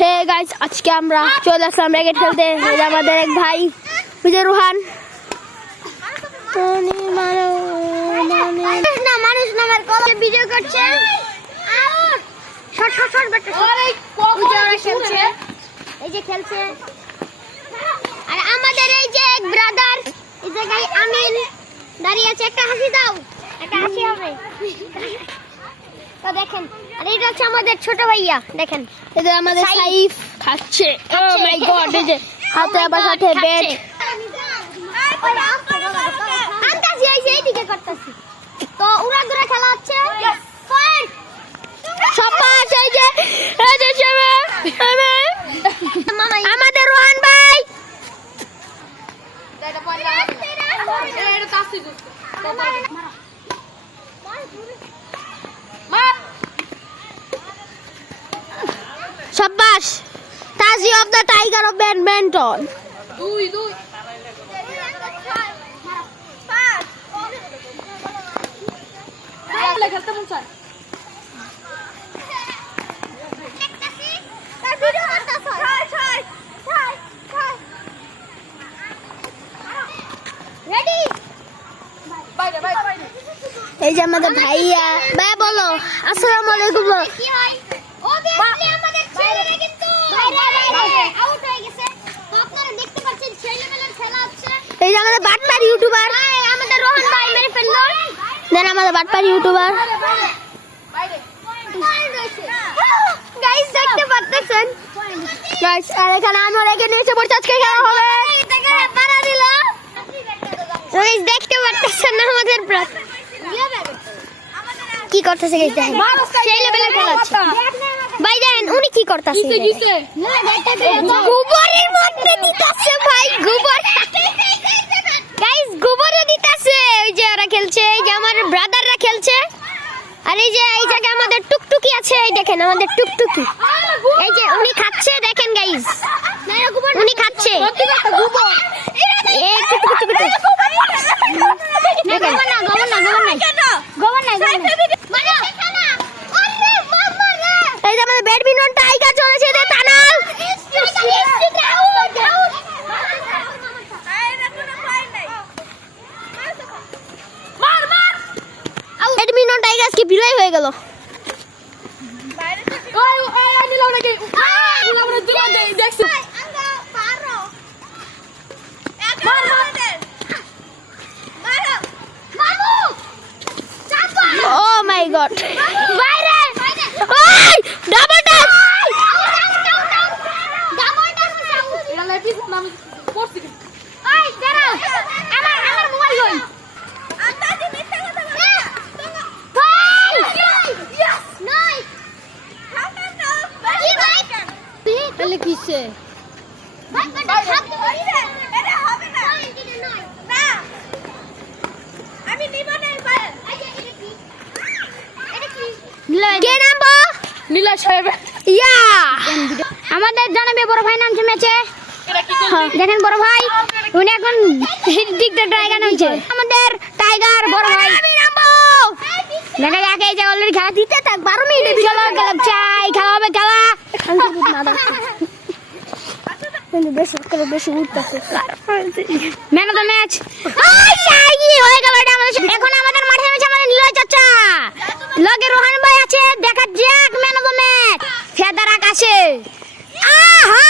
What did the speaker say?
Hey guys, আজকে আমরা চলে আসলাম র্যাকেট খেলতে। এই যে আমাদের এক ভাই বিজয় রোহান। মানুষ নামের কলে ভিডিও করছে। এই যে খেলছে। আর আমাদের এই যে এক ব্রাদার, এই জায়গায় আমিন দাঁড়িয়ে আছে। একটা হাসি দাও, একটা হাসি হবে। তো দেখেন, আর এটা হচ্ছে আমাদের ছোট ভাইয়া। দেখেন, এটা আমাদের সাইফ খাচ্ছে। ও মাই গড, এই যে হাতে আবার সাথে ব্যাট। আন্তাজি আইছে, এইদিকে করতেছি। তো উড়াদুরা খেলা হচ্ছে। পয়েন্ট সবাই এই যে আমাদের রোহান ভাই। শাবাশ, তাজি of the tiger of badminton. দুই এই যে আমাদের ভাইয়া। ভাই বলো আসসালামু আলাইকুম। এই যে আমাদের বাটপার ইউটিউবার, আমাদের রোহান ভাই মেরে ফেললো। দেন আমাদের বাটপার ইউটিউবার। গাইস দেখতে পাচ্ছেন গাইস, আর এখানে আমরা এখানে এসে পড়ছি। আজকে খেলা হবে। গাইস দেখতে পাচ্ছেন না আমাদের কি করতেছে। গাইস দেখেন, সেই লেভেলের খেলা হচ্ছে। ভাই দেন উনি কি করতেছে। গোবরের মধ্যে দিতেছে ভাই, গোবর। গাইস গোবরে দিতেছে। ওই যে ওরা খেলছে, এই যে আমার ব্রাদাররা খেলছে। আর এই যে এই জায়গায় আমাদের টুকটুকি আছে। এই দেখেন আমাদের টুকটুকি, এই যে উনি খাচ্ছে। দেখেন গাইস, উনি খাচ্ছে। এই যে আমাদের ব্যাডমিন্টন টাইগার চলেছে। টানাল ব্যাডমিন্টন টাইগার কি বিলয় হয়ে গেল। Oh my god! বাইরে! ওই! Double touch! Double touch! এটা লাইফিস নাম পড়ছি। ওই দাঁড়াও! আমার মোবাইল কই? আন্দাজি মিথ্যা কথা বলে। ভাই! ইয়েস! নাই! খাওয়া দাও। কি ভাই? তাহলে কিসে? ভাই খাও তো হইছে। এটা হবে না। না। আমি নিব না ভাই। কে নামবো? নীলা সাহেব। ইয়া আমাদের জানাবে বড় ভাই নামছে ম্যাচে। দেখেন বড় ভাই, উনি এখন ডিক্টেটর টাইগার নামছে। আমাদের টাইগার বড় ভাই। আমি নামবো। দেখা যাক, এই যে অলরেডি খেলা দিতে থাক। 12 মিনিটে চলো খেলা চাই। খেলা হবে খেলা। বেশি উঠতেছে। ম্যান অফ দ্য ম্যাচ হয়ে গেল। এখন আমাদের মাঠে নামছে আমাদের নীলয় চাচা। লগে রোহান ভাই আছে। দেখা যাক man of the match. Feather আকাশে। আহা